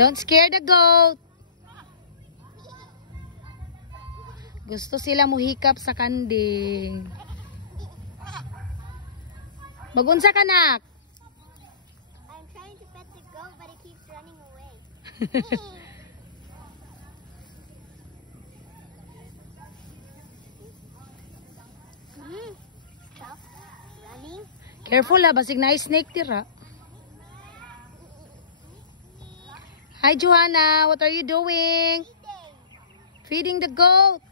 Don't scare the goat. Gusto sila muhikap sa kanding. Magunsa ka, nak? I'm trying to pet the goat, but it keeps running away. Stop running. Careful ha, basig na snake tira. Hi Johanna, what are you doing? Feeding the goat.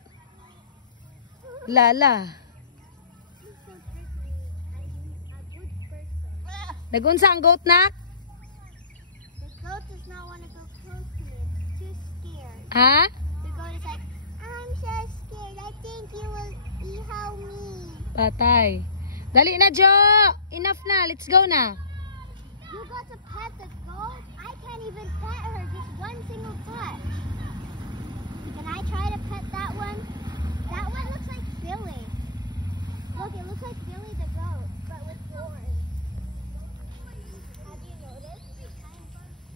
Lala. Nagunsa ang goat, nak? The goat does not want to go close to me. It's too scared. Ha? The goat is like, I'm so scared. I think you will ihaw me. Patay. Dali na, Jo. Enough na. Let's go na. You got to pet the goat? I can't even pet her. Just one single touch. Can I try to pet that one? That one looks like Billy. Look, it looks like Billy the goat, but with horns. Have you noticed?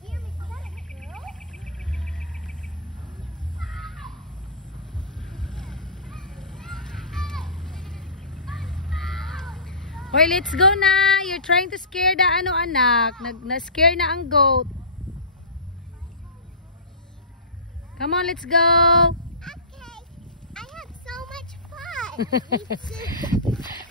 Here, is that a girl? Hoy, let's go na. You're trying to scare the anak. Na-scare na ang goat. Come on, let's go. Okay. I had so much fun.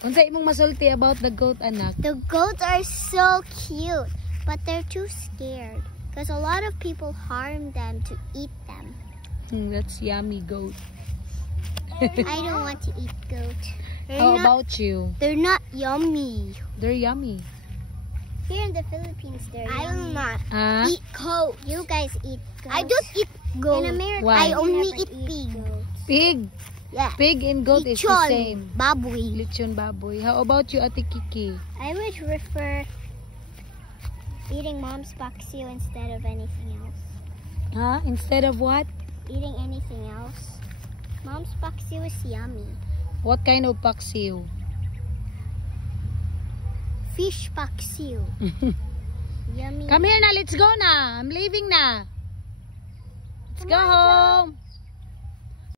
Unsa imong masulti about the goat, anak? The goats are so cute, but they're too scared because a lot of people harm them to eat them. That's yummy goat. I don't want to eat goat. How about you? They're not yummy. They're yummy. Here in the Philippines, they're yummy. I will not Huh? eat goat. You guys eat goat. I don't eat goat. In America, Why? I only eat pig. Pig. Yeah. Pig and goat is the same. Baboy. Lechon baboy. How about you, Ate Kiki? I would prefer eating mom's paksiw instead of anything else. Huh? Instead of what? Eating anything else. Mom's paksiw is yummy. What kind of paksiw? Fish paksiw. Yummy. Come here na, let's go na. I'm leaving na. Let's go Come on, home.